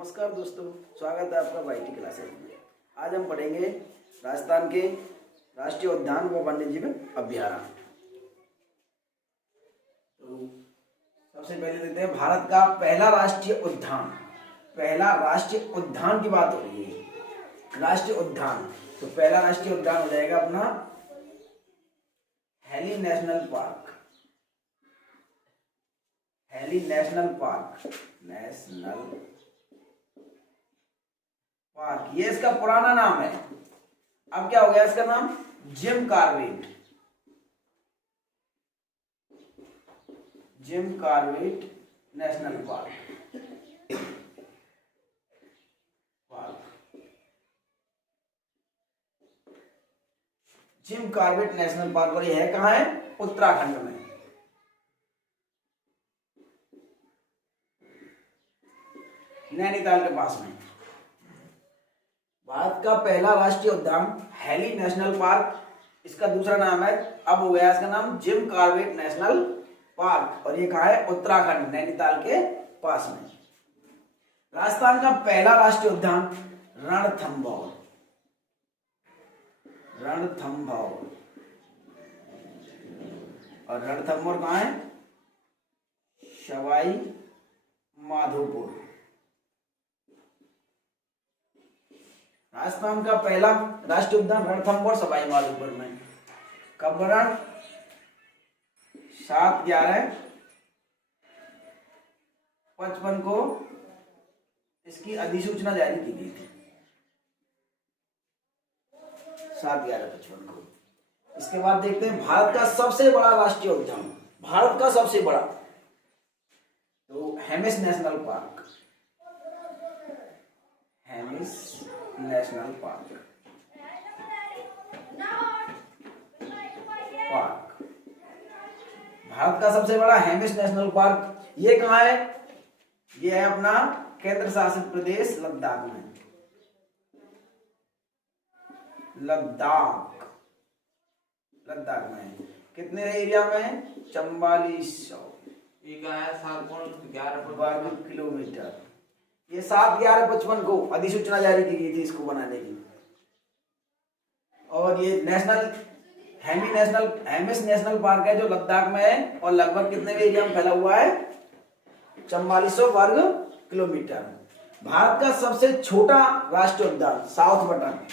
नमस्कार दोस्तों, स्वागत है आपका वाईटी क्लासेज में। आज हम पढ़ेंगे राजस्थान के राष्ट्रीय उद्यान व वन्यजीव अभ्यारण्य। तो सबसे पहले देखते हैं भारत का पहला राष्ट्रीय उद्यान। पहला राष्ट्रीय उद्यान की बात हो रही है, राष्ट्रीय उद्यान। तो पहला राष्ट्रीय उद्यान हो जाएगा अपना Hailey National Park. Hailey National Park, National Park, ये इसका पुराना नाम है। अब क्या हो गया इसका नाम? Jim Corbett. Jim Corbett national park. Jim Corbett national park, और यह कहाँ है? उत्तराखंड में। नैनीताल के पास में। भारत का पहला राष्ट्रीय उद्यान हैली नेशनल पार्क, इसका दूसरा नाम है, अब हो गया इसका नाम जिम कॉर्बेट नेशनल पार्क, और ये कहाँ है? उत्तराखंड, नैनीताल के पास में। राजस्थान का पहला राष्ट्रीय उद्यान रणथंभौर। रणथंभौर, और रणथंभौर कहाँ है? सवाई माधोपुर। राजस्थान का पहला राष्ट्रीय उद्यान रणथंभौर, सवाई माधोपुर में। कब बना? 7/11/55 को इसकी अधिसूचना जारी की गई थी। 7/11/55 को। इसके बाद देखते हैं भारत का सबसे बड़ा राष्ट्रीय उद्यान। भारत का सबसे बड़ा, तो Hemis national park. Hemis national park. Bharat का सबसे बड़ा हेमिस नेशनल पार्क, ये कहाँ है? ये है अपना केंद्र शासित प्रदेश लद्दाख में। लद्दाख, लद्दाख में कितने एरिया में? 4400 वर्ग किलोमीटर। ये 7/11/55 को अधिसूचना जारी की गई थी इसको बनाने की। और ये नेशनल हेमिस नेशनल पार्क है जो लद्दाख में है, और लगभग कितने एरिया में फैला हुआ है? 4400 वर्ग किलोमीटर। भारत का सबसे छोटा राष्ट्रीय उद्यान south button.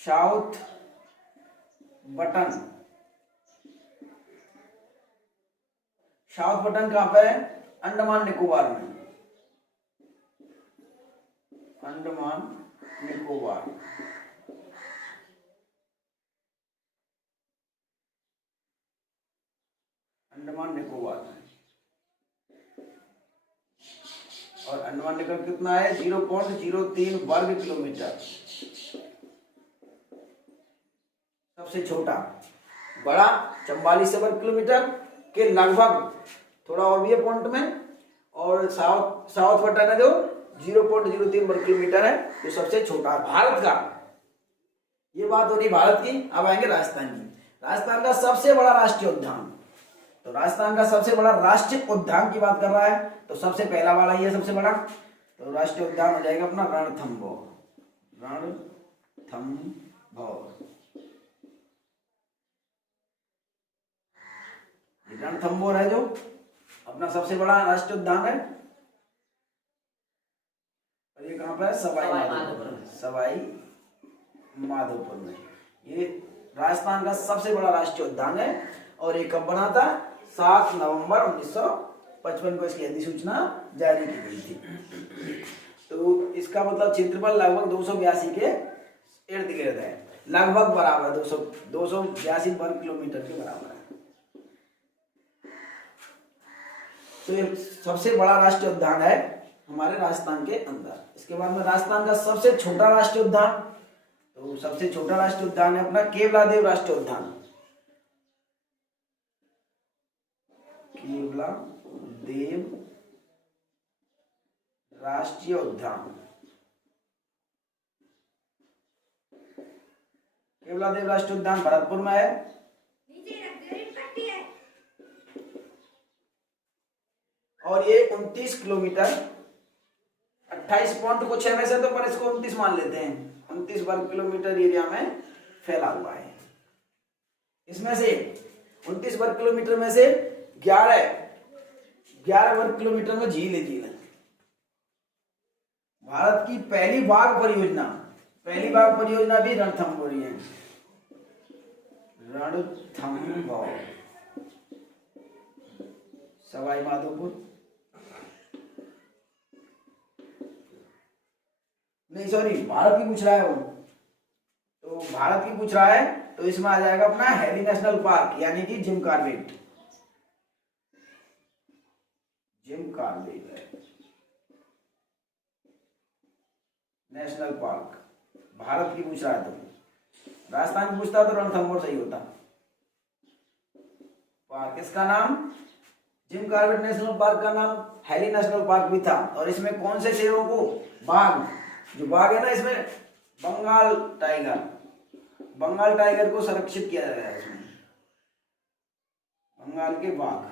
South button, south button कहां पर है? अंडमान निकोबार में। अंडमान निकोबार। अंडमान निकोबार में। और अंडमान निकोबार कितना है? 0.03 वर्ग किलोमीटर। सबसे छोटा। बड़ा 44 वर्ग किलोमीटर के लगभग, थोड़ा और भी है पॉइंट में, और साउथ बटन है जो 0.03 वर्ग किलोमीटर है, जो सबसे छोटा है भारत का। ये बात हो रही भारत की। अब आएंगे राजस्थान की। राजस्थान का सबसे बड़ा राष्ट्रीय उद्यान। तो राजस्थान का सबसे बड़ा राष्ट्रीय उद्यान की बात कर रहा है, तो सबसे पहला वाला ही है सबसे बड़ा, तो राष्ट्रीय उद्यान हो जाएगा अपना रणथंभौर। रणथंभौर, रणथंभौर है जो अपना सबसे बड़ा राष्ट्रीय उद्यान है। और ये कहां पर है? सवाई माधोपुर। सवाई माधोपुर में। ये राजस्थान का सबसे बड़ा राष्ट्रीय उद्यान है, और ये कब बना था? 7 नवंबर 1955 को इसकी अधिसूचना जारी की गई थी। तो इसका मतलब क्षेत्रफल लगभग 282 के इर्द गिर्द है, लगभग बराबर 282 वर्ग किलोमीटर के बराबर है। तो ये सबसे बड़ा राष्ट्रीय उद्यान है हमारे राजस्थान के अंदर। इसके बाद में राजस्थान का सबसे छोटा राष्ट्रीय उद्यान, तो सबसे छोटा राष्ट्रीय उद्यान है अपना केवलादेव राष्ट्रीय उद्यान। केवलादेव राष्ट्रीय उद्यान। केवलादेव राष्ट्रीय उद्यान भरतपुर में है। और ये 29 किलोमीटर, 28 पॉइंट कुछ है वैसे तो, पर इसको 29 मान लेते हैं, 29 वर्ग किलोमीटर एरिया में फैला हुआ है। इसमें से 29 वर्ग किलोमीटर में से 11 वर्ग किलोमीटर में झील है। झील है भारत की पहली बाघ परियोजना भी रणथंभौर है। रणथंभौर, सवाई माधोपुर, नहीं सॉरी, भारत की पूछ रहा है वो, तो भारत की पूछ रहा है तो इसमें आ जाएगा अपना हैरी नेशनल पार्क, यानी कि Jim Corbett national park. Bharat की पूछ रहा है तो, राजस्थान की पूछता तो रणथंभौर सही होता। पार्क, इसका नाम जिम कॉर्बेट नेशनल पार्क का नाम हैरी नेशनल पार्क भी था। और इसमें कौन से शेरों को, बाघ, जो बाघ है ना, इसमें बंगाल टाइगर को संरक्षित किया गया है। इसमें बंगाल के बाघ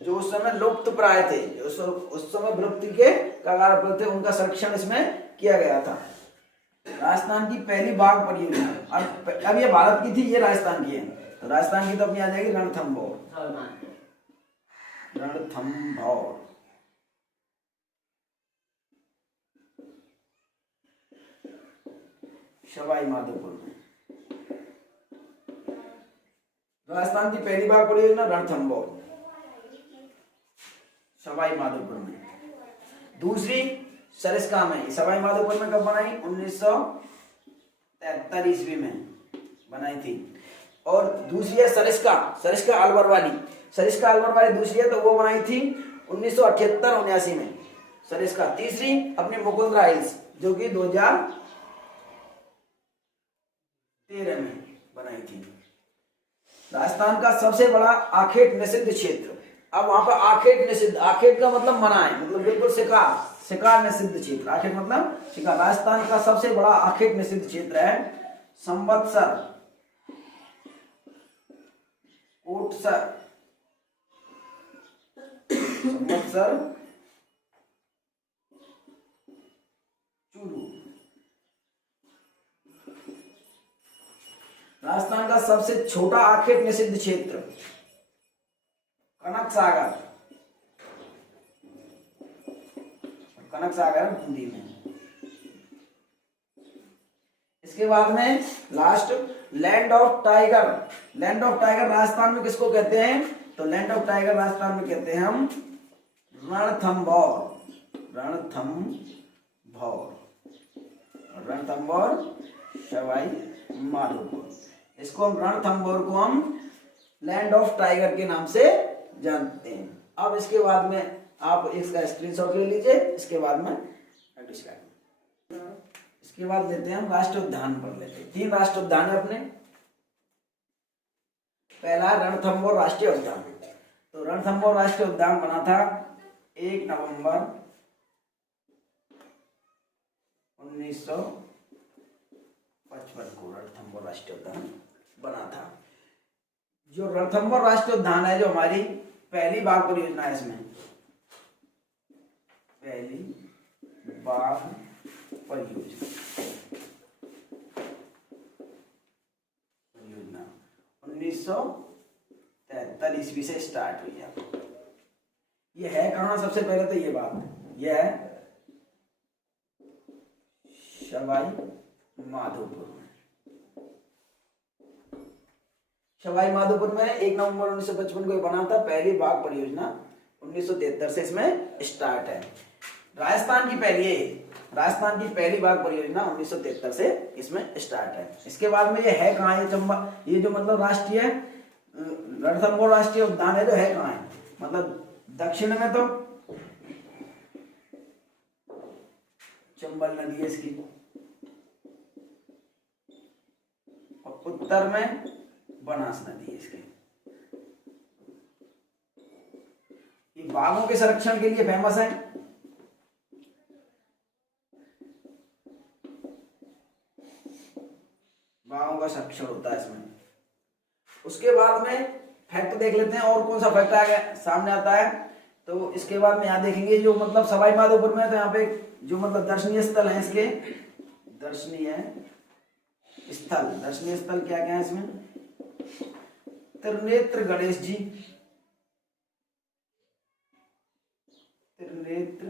जो उस समय लुप्त प्राय थे, जो उस समय विलुप्ति के कगार पर थे, उनका संरक्षण इसमें किया गया था। राजस्थान की पहली बाघ परियोजना, अब ये भारत की थी, ये राजस्थान की है, तो राजस्थान की तो अपनी आ जाएगी रणथंभौर। सवाई माधोपुर में राजस्थान की पहली बाघ परियोजना रणथंभौर, सवाई माधोपुर में। दूसरी सरिस्का में, सवाई माधोपुर में कब बनाई, 1973 ईस्वी में बनाई थी। और दूसरी है सरिस्का अलवर वाली दूसरी है, तो वो बनाई थी 1978-79 में सरिस्का। तीसरी अपनी मुकुंदरा हिल्स, जो कि 2013 में बनाई थी। राजस्थान का सबसे बड़ा आखेट निषिद्ध क्षेत्र, अब वहां पर आखेट का मतलब मना है, मतलब बिल्कुल शिकार निषिद्ध क्षेत्र। आखेट मतलब शिकार। राजस्थान का सबसे बड़ा आखेट निषिद्ध क्षेत्र है संवत्सर, कोटसर, चूरू। राजस्थान का सबसे छोटा आखेट निषिद्ध क्षेत्र कनक सागर बूंदी में। इसके बाद में last land of tiger Rajasthan में किसको कहते हैं, तो लैंड ऑफ टाइगर राजस्थान में कहते हैं हम रणथंभौर, सवाई माधोपुर। इसको हम रणथंभौर को हम लैंड ऑफ टाइगर के नाम से जानते हैं। अब इसके बाद में आप इसका स्क्रीनशॉट ले लीजिए, इसके बाद में इसके बाद लेते हैं हम राष्ट्रीय उद्यान पर लेते हैं। 3 राष्ट्रीय उद्यान है अपने। पहला रणथंभौर राष्ट्रीय उद्यान, तो रणथंभौर राष्ट्रीय उद्यान बना था 1 नवंबर 1955 को। रणथंभौर राष्ट्रीय उद्यान बना था। जो रणथंभौर राष्ट्रीय उद्यान है, जो हमारी पहली बाघ परियोजना है, इसमें पहली बाघ परियोजना 1973 ईस्वी से स्टार्ट हुई है। ये है कहाँ, सबसे पहले तो ये बात, ये है सवाई माधोपुर में। सवाई माधोपुर में 1 नवंबर 1955 को बना था पहली बाघ परियोजना। 1973 से इसमें स्टार्ट है। राजस्थान की पहली बाघ परियोजना 1973 से इसमें स्टार्ट है। इसके बाद में ये है कहाँ, ये जो मतलब राष्ट्रीय रणथंभौर राष्ट्रीय उद्यान है, जो है कहाँ है, मतलब दक्षिण में तो चंबल नदी है इसकी, और उत्तर में बनास नदी है इसके। ये बाघों के संरक्षण के लिए फेमस है। बाघों का संरक्षण होता है इसमें। उसके बाद में फैक्ट देख लेते हैं, और कौन सा फैक्ट आ गया सामने आता है। तो इसके बाद में यहाँ देखेंगे जो मतलब सवाई माधोपुर में, तो यहाँ पे जो मतलब दर्शनीय स्थल है इसके, दर्शनीय स्थल क्या क्या है इसमें, त्रिनेत्र गणेश जी, त्रिनेत्र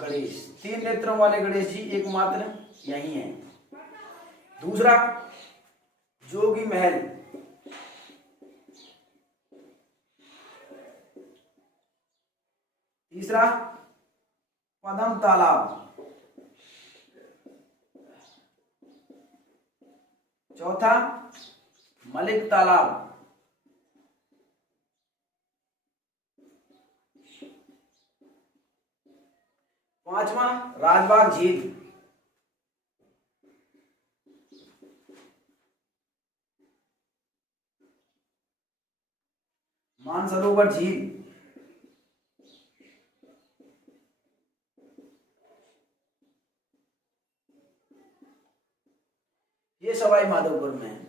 गणेश, 3 नेत्रों वाले गणेश जी एकमात्र यही है। दूसरा जोगी महल, तीसरा पद्म तालाब, चौथा मलिक तालाब, पांचवा राजबाग झील, मानसरोवर झील, ये सवाई माधोपुर में है।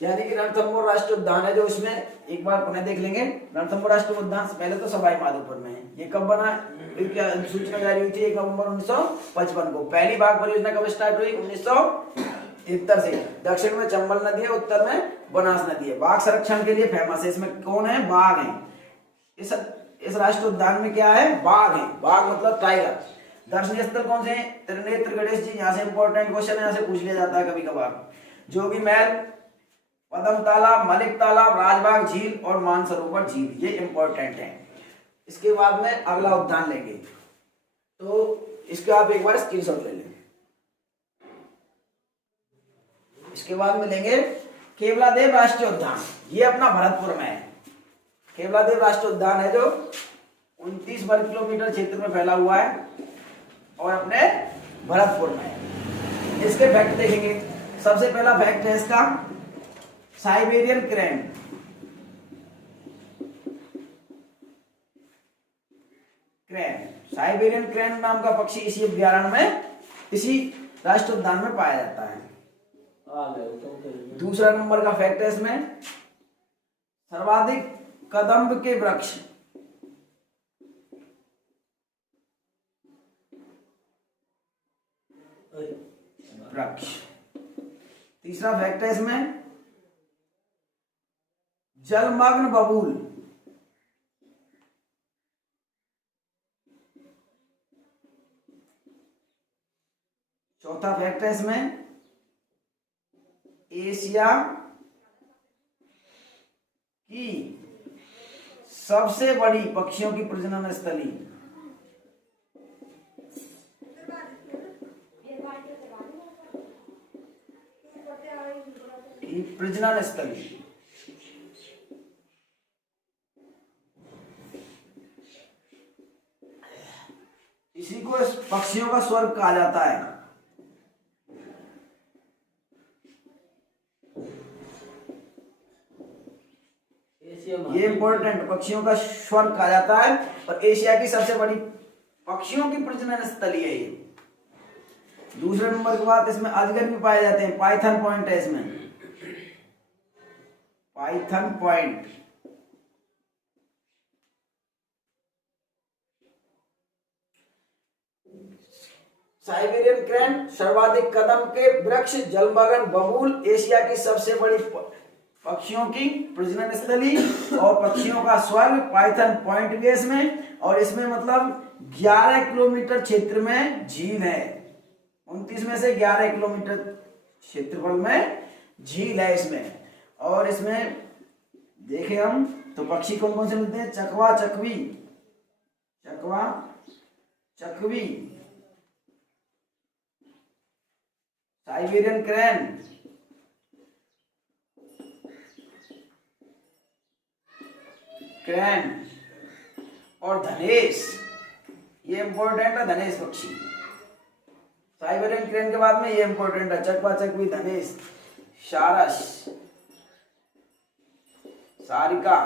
यानी कि रणथंभौर राष्ट्रीय उद्यान है जो इसमें एक बार पुनः देख लेंगे। रणथंभौर राष्ट्रीय उद्यान पहले तो सवाई माधोपुर में है। ये कब बना, सूचना जारी हुई थी 1 नवंबर 1955 को। पहली बाघ परियोजना कब स्टार्ट हुई, 1973 से। दक्षिण में चंबल नदी है, उत्तर में बनास नदी है। बाघ संरक्षण के लिए फेमस है। इसमें कौन है, बाघ है। इस राष्ट्रीय उद्यान में क्या है, बाघ है। बाघ मतलब टाइगर। दर्शनीय स्थल कौन से हैं, त्रिनेत्र गणेश जी, यहाँ से इंपॉर्टेंट क्वेश्चन यहाँ से पूछ लिया जाता है कभी कभार। जोगी महल, पद्म तालाब, मलिक तालाब, राजबाग झील और मानसरोवर झील, ये इंपॉर्टेंट है। इसके बाद में अगला उद्यान लेंगे, तो इसके आप एक बार स्क्रीनशॉट ले लें। इसके बाद में लेंगे केवलादेव राष्ट्रीय उद्यान, ये अपना भरतपुर में है। केवलादेव राष्ट्रीय उद्यान है जो 29 वर्ग किलोमीटर क्षेत्र में फैला हुआ है और अपने भरतपुर में है। इसके फैक्ट देखेंगे। सबसे पहला फैक्ट है इसका, साइबेरियन क्रैन। साइबेरियन क्रैन नाम का पक्षी इसी अभ्यारण्य में, इसी राष्ट्रीय उद्यान में पाया जाता है। दूसरा नंबर का फैक्ट है इसमें, सर्वाधिक कदम्ब के वृक्ष। तीसरा फैक्ट है इसमें, जलमग्न बबूल। चौथा फैक्ट है इसमें, एशिया की सबसे बड़ी पक्षियों की प्रजनन स्थली। प्रजनन स्थली। इसी को पक्षियों का स्वर्ग कहा जाता है। ये इंपॉर्टेंट, पक्षियों का स्वर्ग कहा जाता है और एशिया की सबसे बड़ी पक्षियों की प्रजनन स्थली है ये। दूसरे नंबर के बाद इसमें अजगर भी पाए जाते हैं। पाइथन पॉइंट है इसमें, पाइथन पॉइंट। साइबेरियन क्रैन, सर्वाधिक कदम के वृक्ष, जलमग्न बबूल, एशिया की सबसे बड़ी पक्षियों की प्रजनन स्थली और पक्षियों का स्वर्ग, पाइथन पॉइंट भी है इसमें। और इसमें मतलब 11 किलोमीटर क्षेत्र में झील है। 29 में से 11 किलोमीटर क्षेत्रफल में झील है इसमें। और इसमें देखें हम तो पक्षी कौन कौन से मिलते हैं, चकवा चकवी, चकवा चकवी, साइबेरियन क्रैन, क्रैन और धनेश। ये इंपॉर्टेंट है, धनेश पक्षी। साइबेरियन क्रैन के बाद में ये इंपॉर्टेंट है, चकवा चकवी, धनेश, सारस, सारिका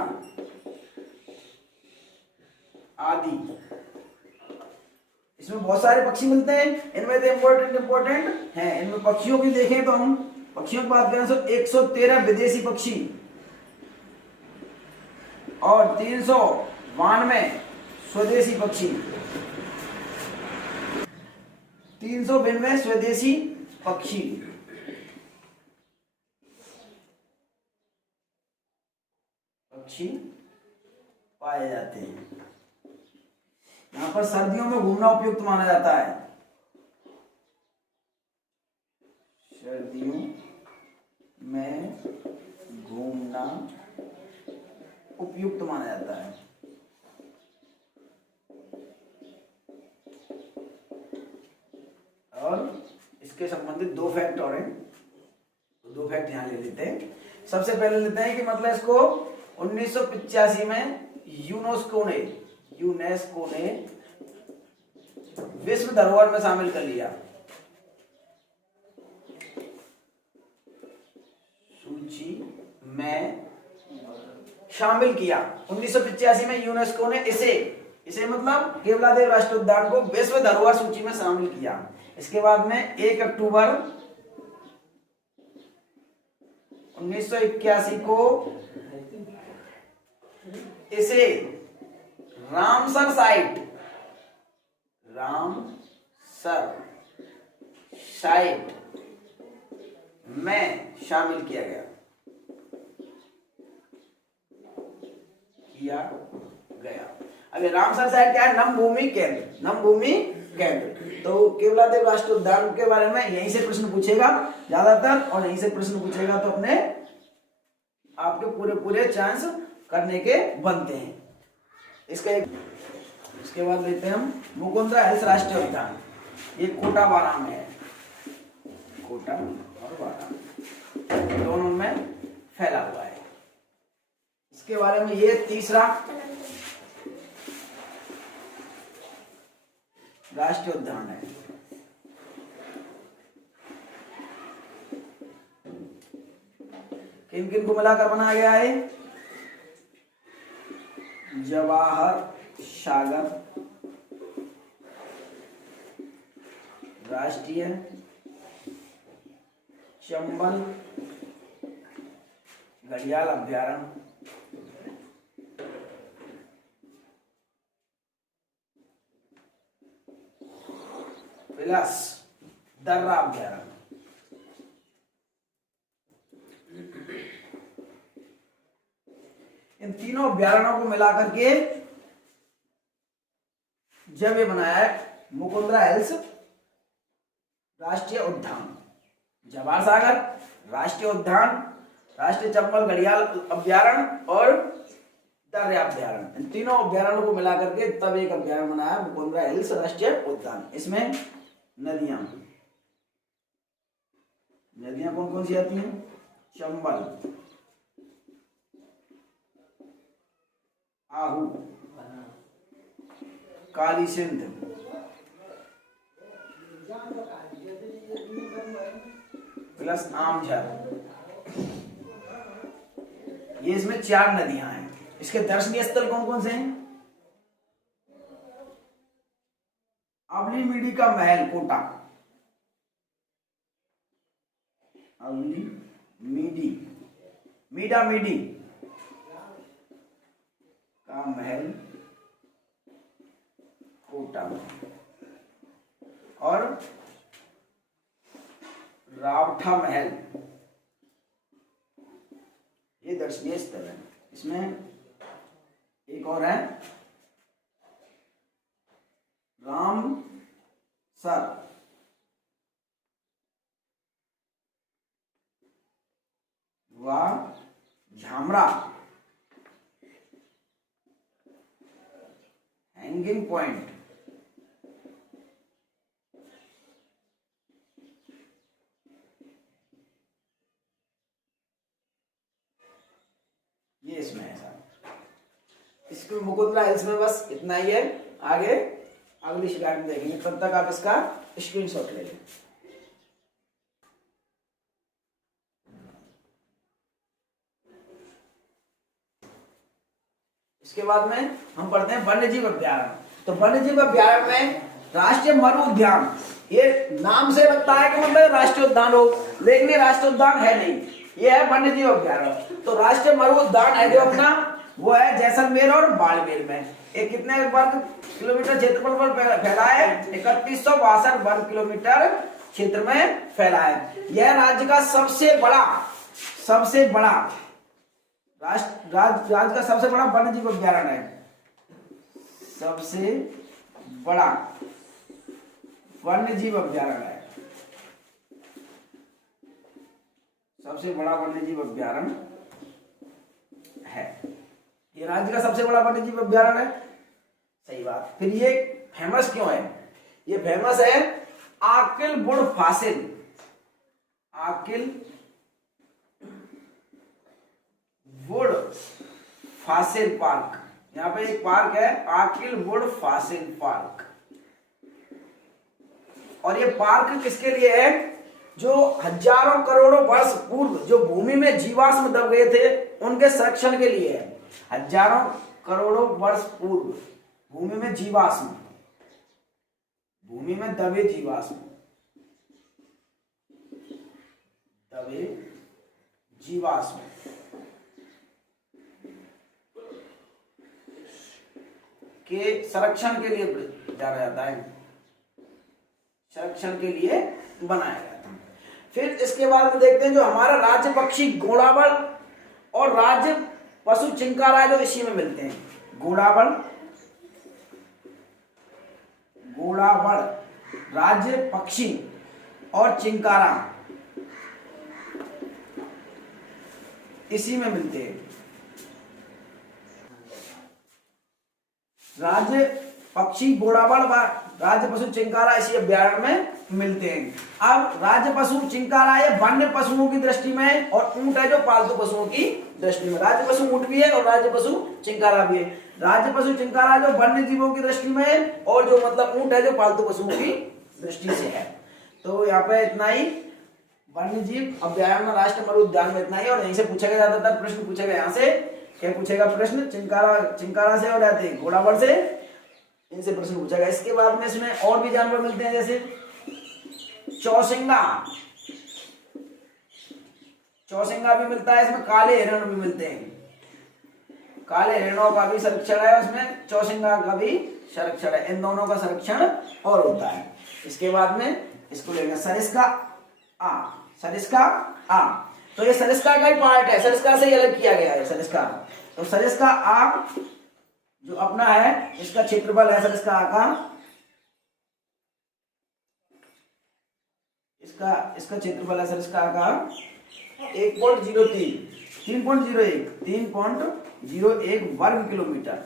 आदि। इसमें बहुत सारे पक्षी मिलते हैं। इनमें तो इंपॉर्टेंट हैं। इनमें पक्षियों की देखें तो हम पक्षियों की बात करें तो 113 विदेशी पक्षी और 392 स्वदेशी पक्षी, 392 स्वदेशी पक्षी पाए जाते हैं। यहां पर सर्दियों में घूमना उपयुक्त माना जाता है, सर्दियों में घूमना उपयुक्त माना जाता है। और इसके संबंधित दो फैक्ट और हैं, दो फैक्ट यहां ले लेते हैं। सबसे पहले लेते हैं कि मतलब इसको 1985 में यूनेस्को ने विश्व धरोहर में शामिल कर लिया, सूची में शामिल किया। 1985 में यूनेस्को ने इसे मतलब केवलादेव राष्ट्रीय उद्यान को विश्व धरोहर सूची में शामिल किया। इसके बाद में 1 अक्टूबर 1981 को इसे रामसर साइट में शामिल किया गया। अभी रामसर साइट क्या है? नमभूमि केंद्र। तो केवलादेव राष्ट्रीय उद्यान के बारे में यहीं से प्रश्न पूछेगा ज्यादातर, और यहीं से प्रश्न पूछेगा तो अपने आपके पूरे चांस करने के बनते हैं। इसके बाद लेते हैं हम मुकुंदरा हिल्स राष्ट्रीय उद्यान। ये कोटा बारां में है, कोटा और बारां दोनों में फैला हुआ है। इसके बारे में ये तीसरा राष्ट्रीय उद्यान है। किन किन को मिलाकर बनाया गया है? जवाहर सागर राष्ट्रीय, चंबल घड़ियाल अभ्यारण्य, विलास दर्रा अभ्यारण्य। इन तीनों अभ्यारण्यों को मिलाकर के जब ये बनाया है मुकुंदरा हिल्स राष्ट्रीय उद्यान, जवाहर सागर राष्ट्रीय उद्यान, राष्ट्रीय चंबल घड़ियाल अभ्यारण्य और दर्रा अभ्यारण्य, इन तीनों अभ्यारण्यों को मिलाकर के तब एक अभ्यारण्य बनाया मुकुंदरा हिल्स राष्ट्रीय उद्यान। इसमें नदियां कौन कौन सी आती हैं? चंबल, आहू, काली सिंध, प्लस आमझर। ये इसमें 4 नदियां हैं। इसके दर्शनीय स्थल कौन कौन से हैं? अवली मीडी का महल कोटा, अवली मीडी का महल कोटा, और रावठा महल, ये दर्शनीय स्थल है। इसमें एक और है रामसर, व झामरा हैंगिंग पॉइंट, ये इसमें है सर। इसको मुकुंदरा हिल्स में बस इतना ही है। आगे अगली स्लाइड में देखेंगे, तब तक आप इसका स्क्रीनशॉट ले लें। इसके बाद में हम पढ़ते हैं वन्यजीव अभ्यारण्य। तो वन्यजीव अभ्यारण्य में राष्ट्रीय मरु उद्यान, ये नाम से लगता है कि मतलब राष्ट्रीय उद्यान हो, लेकिन ये राष्ट्रीय उद्यान है नहीं, ये है वन्यजीव अभ्यारण्य। तो राष्ट्रीय मरु उद्यान है जो अपना वो है जैसलमेर और बाड़मेर में। ये कितने वर्ग किलोमीटर क्षेत्रफल पर फैला है? 3162 वर्ग किलोमीटर क्षेत्र में फैला है। यह राज्य का सबसे बड़ा राज्य का सबसे बड़ा वन्य जीव अभ्यारण्य है। सबसे बड़ा वन्य जीव अभ्यारण्य है। सबसे बड़ा वन्य जीव अभ्यारण्य है। ये राज्य का सबसे बड़ा वन्य जीव अभ्यारण्य है। सही बात। फिर ये फेमस क्यों है? ये फेमस है Akal wood fossil. Akal wood fossil park. यहाँ पे एक पार्क है आकिल वुड फॉसिल पार्क। और ये पार्क किसके लिए है? जो हजारों करोड़ों वर्ष पूर्व जो भूमि में जीवाश्म दब गए थे उनके संरक्षण के लिए है। हजारों करोड़ों वर्ष पूर्व भूमि में दबे जीवाश्म के संरक्षण के लिए जाना जाता है, संरक्षण के लिए बनाया जाता है। फिर इसके बाद में देखते हैं जो हमारा राज्य पक्षी घोड़ावल और राज्य पशु चिंकारा जो इसी में मिलते हैं। घोड़ावल राज्य पक्षी और चिंकारा इसी में मिलते हैं। राज्य पक्षी घोड़ावल व राज्य पशु चिंकारा इसी अभ्यारण्य में मिलते हैं। अब राज्य पशु चिंकारा ये वन्य पशुओं की दृष्टि में और ऊंट है जो पालतू पशुओं की दृष्टि में। राज्य पशु ऊंट भी है और राज्य पशु चिंकारा भी है। राज्य पशु चिंकारा जो वन्य जीवों की दृष्टि में है और जो मतलब ऊंट है जो पालतू पशुओं की दृष्टि से है। तो यहाँ पे इतना ही वन्य जीव अभ्यारण्य राष्ट्रीय मरु उद्यान में इतना ही। और यहीं से पूछेगा ज्यादातर प्रश्न पूछेगा। यहाँ से क्या पूछेगा प्रश्न? चिंकारा से और रहते हैं घोड़ावल से, इनसे प्रश्न पूछेगा। इसके बाद में इसमें और भी जानवर मिलते हैं जैसे चौसिंगा भी मिलता है। इसमें काले हिरण भी मिलते हैं। काले हिरणों का भी संरक्षण है, उसमें चौसिंगा का भी संरक्षण है। इन दोनों का संरक्षण और होता है। इसके बाद में इसको लेंगे सरिस्का तो ये सरिस्का का ही पार्ट है, सरिस्का से ही अलग किया गया है सरिस्का। तो सरिस्का जो अपना है इसका क्षेत्रफल है सरिस्का का, इसका क्षेत्रफल है सरिस्का का 3.01 वर्ग किलोमीटर।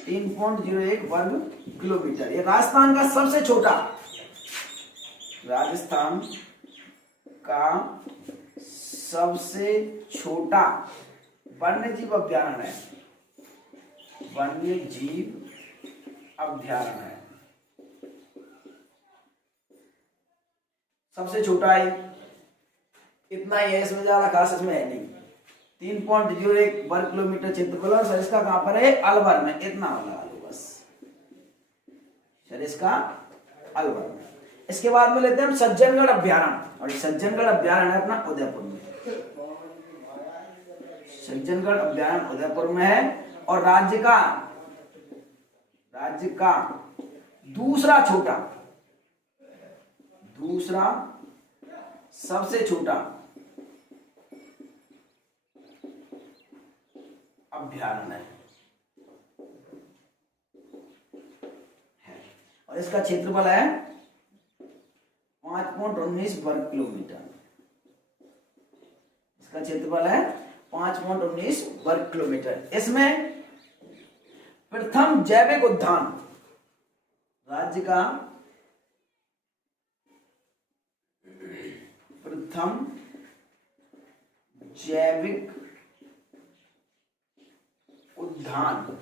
3.01 वर्ग किलोमीटर। ये राजस्थान का सबसे छोटा वन्य जीव अभ्यारण्य है। वन्य जीव अभ्यारण्य है, सबसे छोटा है। इतना ही है, इसमें ज्यादा खास इसमें है नहीं। 3.01 वर्ग किलोमीटर क्षेत्रफल। और सरिस्का कहां पर है? अलवर में। इतना लगा लो बस, सरिस्का अलवर में। इसके बाद में लेते हैं हम सज्जनगढ़ अभ्यारण्य। और सज्जनगढ़ अभ्यारण्य है अपना उदयपुर में। सज्जनगढ़ अभ्यारण्य उदयपुर में है। और राज्य का दूसरा सबसे छोटा अभ्यारण्य है। और इसका क्षेत्रफल है 5.19 वर्ग किलोमीटर। इसका क्षेत्रफल है 5.19 वर्ग किलोमीटर। इसमें प्रथम जैविक उद्यान, राज्य का प्रथम जैविक उद्यान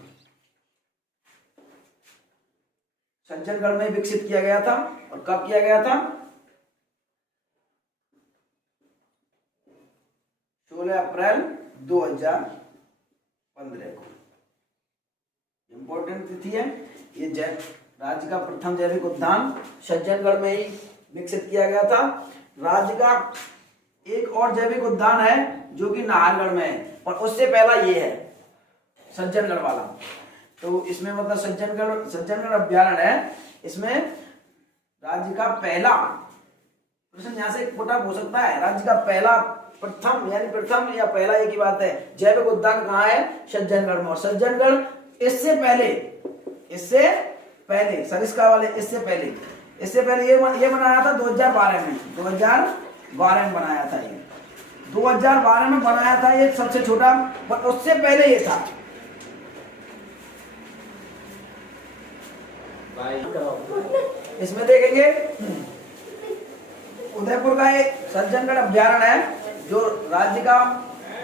सज्जनगढ़ में विकसित किया गया था। और कब किया गया था? 16 अप्रैल 2015 को। इंपॉर्टेंट तिथि है ये। राज्य का प्रथम जैविक उद्यान सज्जनगढ़ में ही विकसित किया गया था। राज्य का एक और जैविक उद्यान है जो कि नाहरगढ़ में है, और उससे पहला ये है। सज्जनगढ़ वाला। तो इसमें मतलब सज्जनगढ़ अभ्यारण्य है। इसमें राज्य का पहला प्रश्न यहाँ से पुटअप हो सकता है, राज्य का पहला प्रथम यानी प्रथम या पहला एक ही बात है, जैविक उद्यान कहाँ है? सज्जनगढ़ में। और सज्जनगढ़ इससे पहले सरिस्का वाले इससे पहले ये बनाया था 2012 में। 2012 में बनाया था ये। 2012 में बनाया था ये सबसे छोटा, पर उससे पहले ये था। इसमें देखेंगे उदयपुर का एक सज्जनगढ़ अभ्यारण्य है जो राज्य का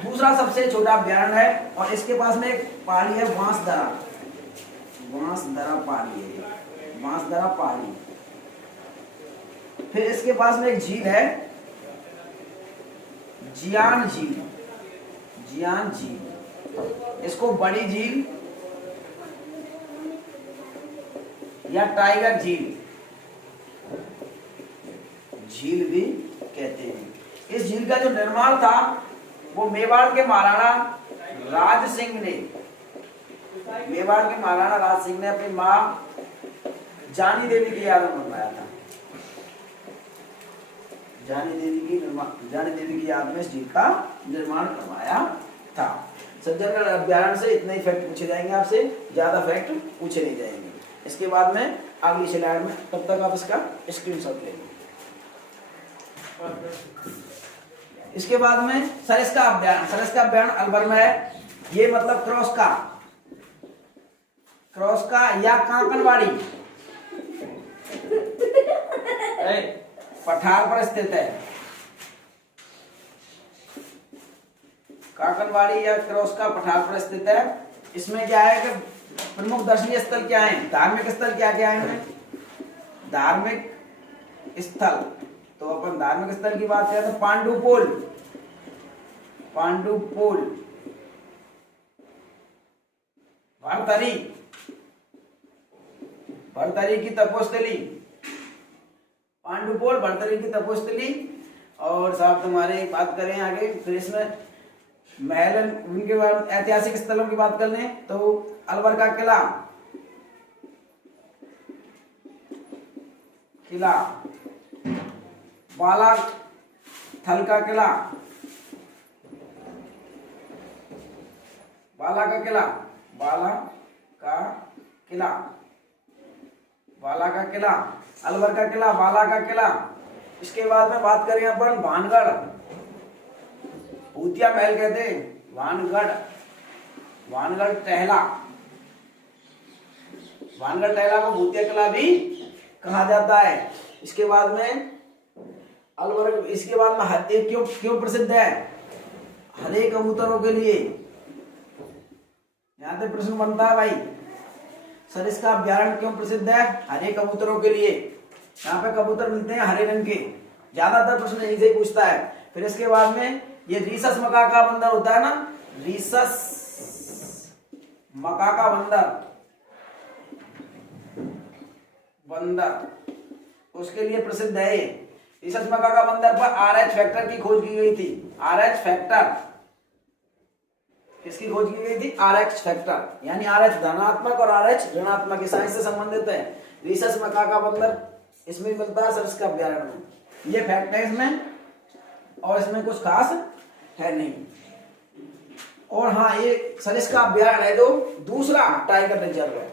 दूसरा सबसे छोटा अभ्यारण्य है। और इसके पास में एक पहाड़ी है बांसदरा पहाड़ी। फिर इसके पास में एक झील है जियान झील। इसको बड़ी झील या टाइगर झील भी कहते हैं। इस झील का जो निर्माण था वो मेवाड़ के महाराणा राज सिंह ने अपनी मां जानी देवी की याद में बनवाया था। जानी देवी की याद में इस झील का निर्माण करवाया था। सज्जनगढ़ अभ्यारण्य से इतने ही फैक्ट पूछे जाएंगे आपसे, ज्यादा फैक्ट पूछे नहीं जाएंगे। इसके बाद में अगली स्लाइड में, तब तक आप इसका स्क्रीनशॉट लेंगे। इसके बाद में सरिस्का अभ्यारण्य अलवर में है। ये मतलब क्रॉस का या कांकनवाड़ी पठार पर स्थित है। कांकनवाड़ी या क्रॉस का पठार पर स्थित है। इसमें क्या है कि प्रमुख दर्शनीय स्थल क्या है, धार्मिक स्थल क्या क्या है इनमें? धार्मिक स्थल, तो अपन धार्मिक स्थल की बात करें तो पांडुपुल, भरतरी की तपोस्थली, पांडुपुल भरतरी की तपोस्थली। और साहब तुम्हारे बात करें आगे, फिर इसमें महल, उनके बाद ऐतिहासिक स्थलों की बात कर लें तो अलवर का किला, बालाथल का किला, बाला का किला, अलवर का किला, बाला का किला। इसके बाद में बात करें अपन भानगढ़, भूतिया महल कहते हैं, भानगढ़ टहला को भूतिया किला भी कहा जाता है। इसके बाद में अलवर, इसके बाद में क्यों प्रसिद्ध है? हरे कबूतरों के लिए। यहाँ पे प्रश्न बनता है भाई, सरिस्का अभ्यारण्य क्यों प्रसिद्ध है? हरे कबूतरों के लिए। यहाँ पे कबूतर मिलते हैं हरे रंग के, ज्यादातर प्रश्न यहीं से ही पूछता है। फिर इसके बाद में ये रीसस मकाका बंदर होता है ना, रीसस मकाका बंदर, उसके लिए प्रसिद्ध है ये। रीसस मकाका बंदर पर RH फैक्टर की खोज की गई थी। RH फैक्टर किसकी खोज की गई थी? RH फैक्टर, यानी RH धनात्मक और RH ऋणात्मक, साइंस से संबंधित है। रीसस मकाका बंदर इसमें मिलता है सरिस्का अभ्यारण्य में। ये फैक्ट है इसमें, और इसमें कुछ खास है नहीं। और हाँ, ये सरिस्का अभ्यारण्य है जो दूसरा टाइगर रिजर्व है,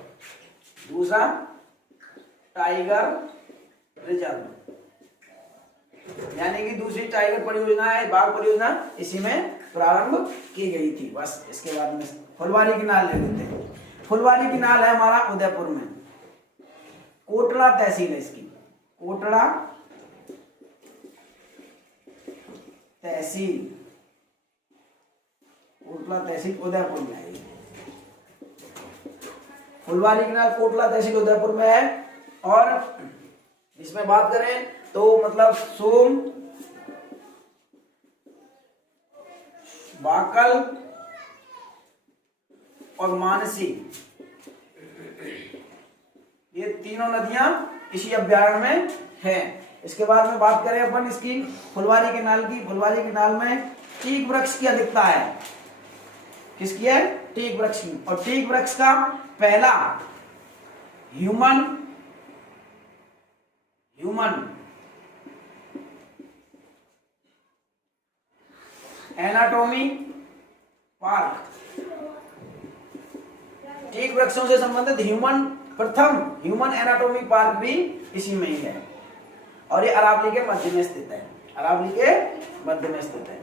यानी कि दूसरी टाइगर परियोजना है, बाघ परियोजना इसी में प्रारंभ की गई थी। बस इसके बाद में फुलवारी की नाल ले लेते हैं। फुलवारी की नाल है हमारा उदयपुर में, कोटड़ा तहसील है इसकी, कोटड़ा तहसील उदयपुर में है। फुलवारी की नाल कोटला तहसील उदयपुर में है। और इसमें बात करें तो मतलब सोम, बाकल और मानसी, ये तीनों नदियां इसी अभ्यारण्य में हैं। इसके बाद में बात करें अपन इसकी फुलवारी के नाल की, फुलवारी के नाल में टीक वृक्ष की अधिकता है। किसकी है? टीक वृक्ष की, और टीक वृक्ष का पहला ह्यूमन एनाटॉमी पार्क, टीक वृक्षों से संबंधित प्रथम ह्यूमन एनाटॉमी पार्क भी इसी में ही है, और ये अरावली के मध्य में स्थित है, अरावली के मध्य में स्थित है।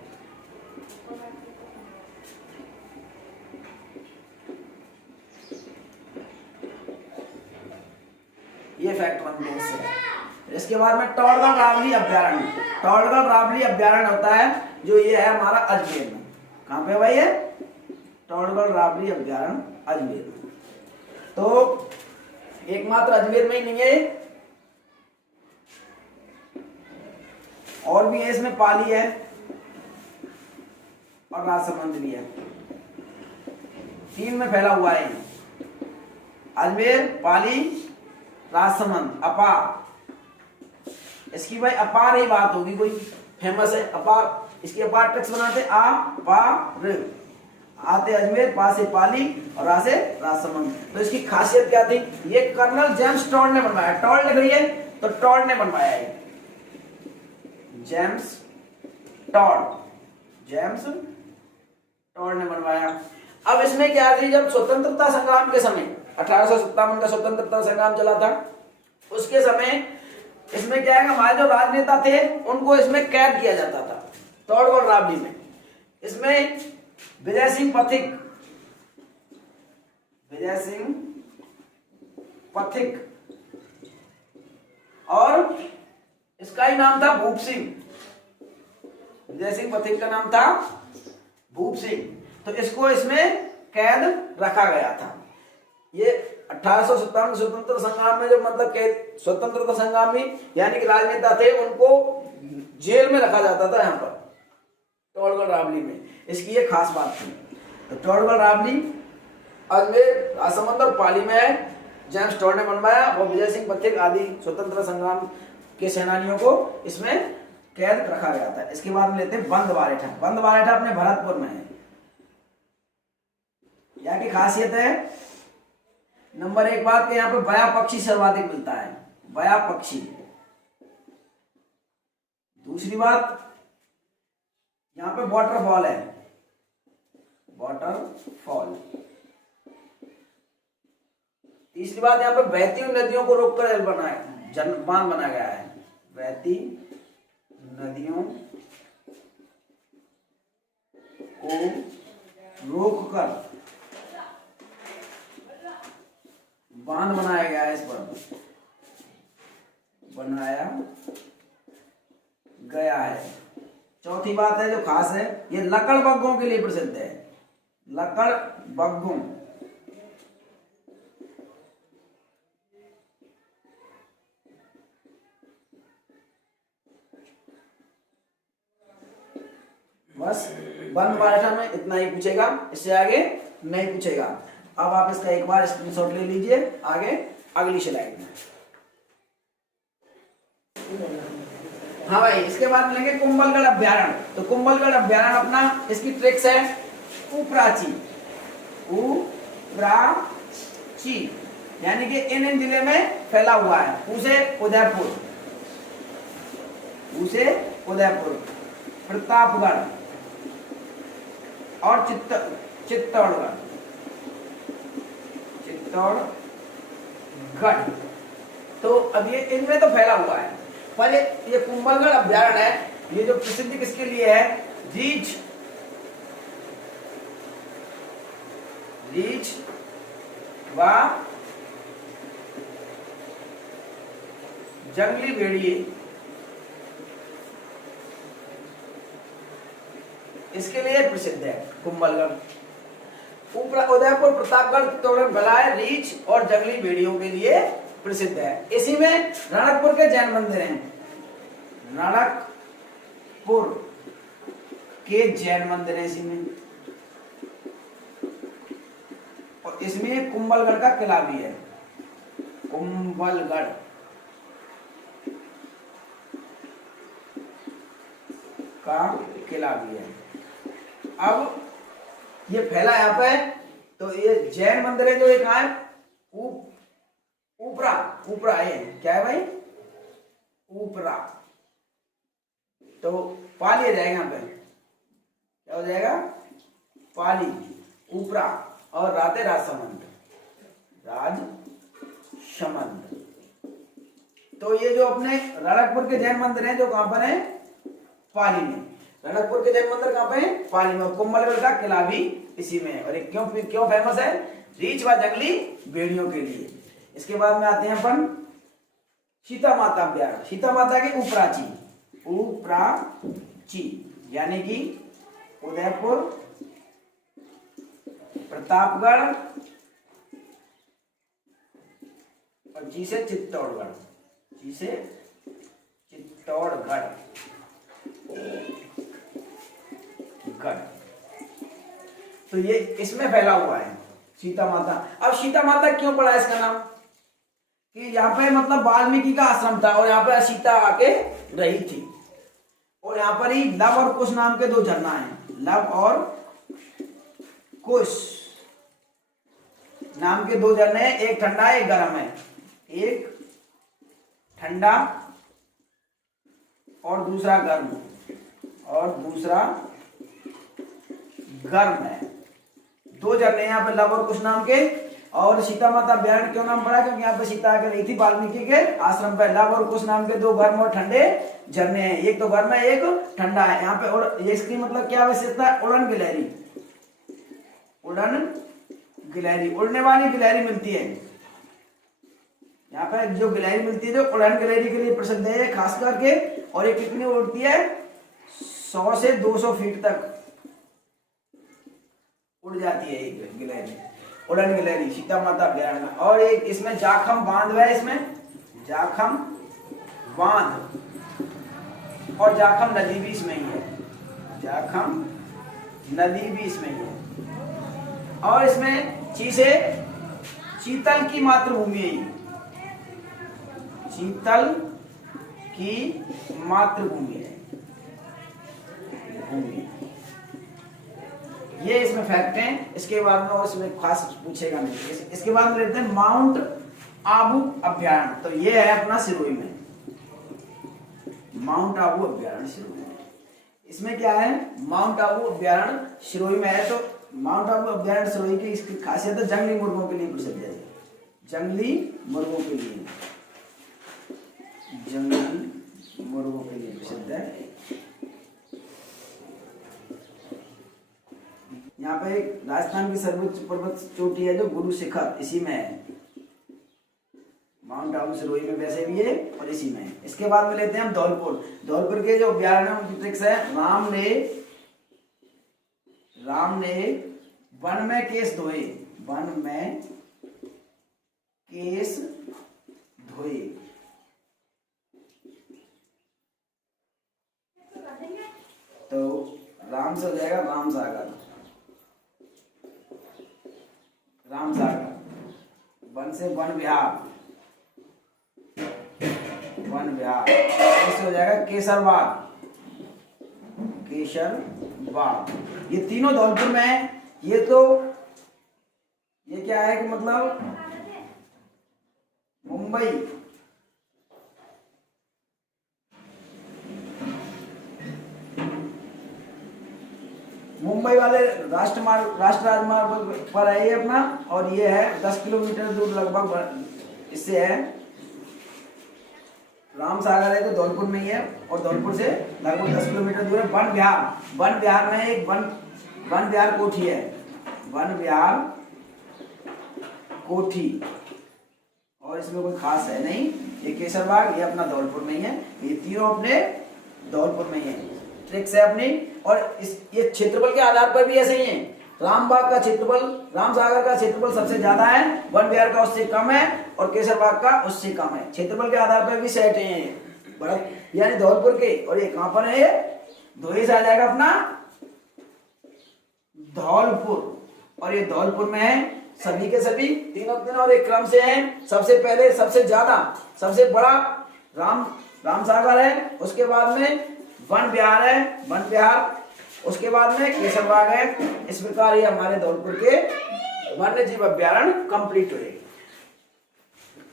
ये फैक्ट बनते हैं इससे। इसके बाद में टॉडगढ़ रावली अभ्यारण्य, टॉडगढ़ रावली अभ्यारण्य होता है जो ये है हमारा अजमेर में। कहां पे भाई है? टॉडगढ़ रावली अभ्यारण्य अजमेर में। तो एकमात्र अजमेर में ही नहीं है, और भी है इसमें, पाली है और राजसमंद भी है, 3 में फैला हुआ है। अजमेर, पाली, राजसमंद, अपार। इसकी भाई अपार ही बात होगी, कोई फेमस है अपार, इसकी अपार टेक्स्ट बनाते आ पा र, आते अजमेर, पा से पाली और रा से राजसमंद। तो इसकी खासियत क्या थी? ये कर्नल जेम्स टॉड ने बनवाया। टॉड लिख रही है तो टॉड ने बनवाया है, जेम्स टॉड ने बनवाया। अब इसमें क्या थी, जब स्वतंत्रता संग्राम के समय 1857 का स्वतंत्रता संग्राम चला था, उसके समय इसमें क्या है, हमारे जो राजनेता थे उनको इसमें कैद किया जाता था टॉडगढ़ रावली में। इसमें विजय सिंह पथिक और इसका ही नाम था भूप सिंह। विजय सिंह पथिक का नाम था भूप सिंह। तो इसको इसमें कैद रखा गया था। ये 1857 स्वतंत्रता संग्राम में जो मतलब स्वतंत्रता संग्रामी यानी कि राजनेता थे, उनको जेल में रखा जाता था यहाँ पर टॉडगढ़ रावली में। इसकी ये खास बात थी। तो टॉडगढ़ रावली अजमेर, राजसमंद और पाली में है। जेम्स टॉड ने बनवाया और विजय सिंह पथिक आदि स्वतंत्रता संग्राम के सेनानियों को इसमें कैद रखा गया था। इसके बाद में लेते हैं बंद बारेठा। बंद बारेठा अपने भरतपुर में है। यहाँ की खासियत है, नंबर 1 बात कि यहाँ पे बया पक्षी सर्वाधिक मिलता है, बया पक्षी। दूसरी बात, यहाँ पे वाटरफॉल है, वाटरफॉल। तीसरी बात, यहाँ पे बहती हुई नदियों को रोककर बांध बनाया गया है, बहती नदियों को रोककर बांध बनाया गया है, इस पर बनाया गया है। चौथी बात है जो खास है, ये लकड़ बग्गों के लिए प्रसिद्ध है, लकड़ बग्गों। बस बंद बारेठा में इतना ही पूछेगा, इससे आगे नहीं पूछेगा। अब आप इसका एक बार स्क्रीनशॉट ले लीजिए, आगे अगली स्लाइड में। हाँ भाई, इसके बाद मिलेंगे कुंभलगढ़ अभ्यारण्य। तो कुंभलगढ़ अभ्यारण्य अपना, इसकी ट्रिक्स है उपराची, उपराची यानी कि इन जिले में फैला हुआ है। उसे उदयपुर, प्रतापगढ़ और चित्तौड़गढ़। तो अब ये इनमें तो फैला हुआ है। पर ये कुंभलगढ़ अभ्यारण्य है, ये जो प्रसिद्धि किसके लिए है, रीछ व जंगली भेड़िए, इसके लिए प्रसिद्ध है कुंभलगढ़। उदयपुर, प्रतापगढ़, चित्तौड़गढ़, भलाय, रीछ और जंगली भेड़ियों के लिए प्रसिद्ध है। इसी में रणकपुर के जैन मंदिर हैं, रणकपुर के जैन मंदिर है इसी में, और इसमें कुंभलगढ़ का किला भी है, कुंभलगढ़ का किला भी है। अब ये फैला यहाँ पे तो ये जैन मंदिर है जो ये कहाँ है, ऊपरा, ऊपरा है, क्या है भाई, ऊपरा। तो पाली आ जाएगा यहाँ पे, क्या हो जाएगा, पाली, ऊपरा, और राधे राजसमंद, राजसमंद। तो ये जो अपने रणकपुर के जैन मंदिर हैं जो कहाँ पर है, पाली में। रणकपुर के जैन मंदिर कहाँ पे है, पाली में। कुंभलगढ़ का किला भी इसी में है। और एक क्यों फेमस है, रीछ व जंगली भेड़ियों के लिए। इसके बाद में आते हैं अपन सीता माता अभ्यारण्य। सीता माता के ऊपराची, ऊपराची यानी कि उदयपुर, प्रतापगढ़ और जी से चित्तौड़गढ़, जी से चित्तौड़गढ़ गढ़। तो ये इसमें फैला हुआ है सीता माता। अब सीता माता क्यों पड़ा इसका नाम, कि यहाँ पे मतलब वाल्मीकि का आश्रम था और यहाँ पे सीता आके रही थी। और यहाँ पर ही लव और कुश नाम के दो झरना हैं, लव और कुश नाम के दो झरने हैं, एक ठंडा है एक गर्म है, एक ठंडा और दूसरा गर्म, और दूसरा गर्म है। दो झरने यहाँ पे लव और कुश नाम के। और सीता माता अभ्यारण्य क्यों नाम पड़ा, क्योंकि यहाँ पे सीता आके रही थी वाल्मीकि के आश्रम पे। लव और कुश नाम के दो गर्म और ठंडे झरने हैं, एक तो गर्म है एक ठंडा है यहाँ पे। और ये इसकी मतलब क्या विशेषता है, उड़न गिलहरी, उड़न गिलहरी, उड़ने वाली गिलहरी मिलती है यहाँ पे। जो गिलहरी मिलती है जो उड़न गिलहरी के लिए प्रसिद्ध है खास करके। और ये कितनी उड़ती है, 100 से 200 फीट तक उड़ जाती है एक गिलहरी, उड़न गिलहरी, सीता माता अभ्यारण्य। और एक इसमें जाखम बांध है, इसमें जाखम बांध और जाखम नदी भी इसमें ही है, जाखम नदी भी इसमें ही है। और इसमें चीसे शीतल की मातृभूमि है, शीतल की मातृभूमि है, भूमि। ये इसमें फैक्ट हैं। इसके बाद में और इसमें खास पूछेगा नहीं। इसके बाद में लेते हैं माउंट आबू अभ्यारण्य। तो ये है अपना सिरोही में, माउंट आबू अभ्यारण्य सिरोही में। इसमें क्या है, माउंट आबू अभ्यारण्य सिरोही में है। तो माउंट आबू अभ्यारण्य सिरोही की इसकी खासियत है जंगली मुर्गों के लिए प्रसिद्ध है, जंगली मुर्गों के लिए, जंगली मुर्गों के लिए प्रसिद्ध है। यहाँ पे एक राजस्थान की सर्वोच्च पर्वत चोटी है जो गुरु शिखर, इसी में है। माउंट आबू सिरोही में वैसे भी है और इसी में है। इसके बाद में लेते हैं हम धौलपुर। धौलपुर के जो अभ्यारण्य है उनकी ट्रिक्स है, राम ने वन में केस धोए, वन में केस धोए। तो राम से हो जाएगा राम सागर, राम सागर। वन से वन विहार, वन विहार। इससे हो जाएगा केसर बाग, केसर बाग। ये तीनों धौलपुर में है। ये तो ये क्या है कि मतलब मुंबई वाले राजमार्ग पर है ये अपना। और ये है 10 किलोमीटर दूर लगभग इससे है। राम सागर है तो धौलपुर में ही है और धौलपुर से लगभग 10 किलोमीटर दूर है। वन विहार, वन विहार में एक वन विहार कोठी है, वन विहार कोठी। और इसमें कोई खास है नहीं। ये केसरबाग ये अपना धौलपुर में ही है। ये तीनों अपने धौलपुर में ही है। ट्रिक्स है अपनी। और ये क्षेत्रफल के आधार पर भी ऐसे ही है। रामबाग का क्षेत्रफल, राम सागर का क्षेत्रफल सबसे ज्यादा है, वन विहार का उससे कम है और केसरबाग का उससे कम है। क्षेत्रफल के आधार पर भी सेट है यानी धौलपुर के। और ये कहां पर है, धोए से आ जाएगा अपना धौलपुर। और ये धौलपुर में है सभी के सभी तीनों और एक क्रम से हैं। सबसे पहले सबसे ज्यादा सबसे बड़ा राम सागर है, उसके बाद में वन विहार है, वन विहार, उसके बाद में केसरबाग है। इस प्रकार ये हमारे धौलपुर के वन्य जीव अभ्यारण्य कंप्लीट हुए।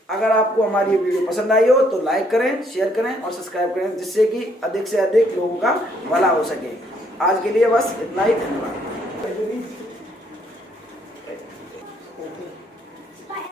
अगर आपको हमारी ये वीडियो पसंद आई हो तो लाइक करें, शेयर करें और सब्सक्राइब करें, जिससे कि अधिक से अधिक लोगों का भला हो सके। आज के लिए बस इतना ही, धन्यवाद।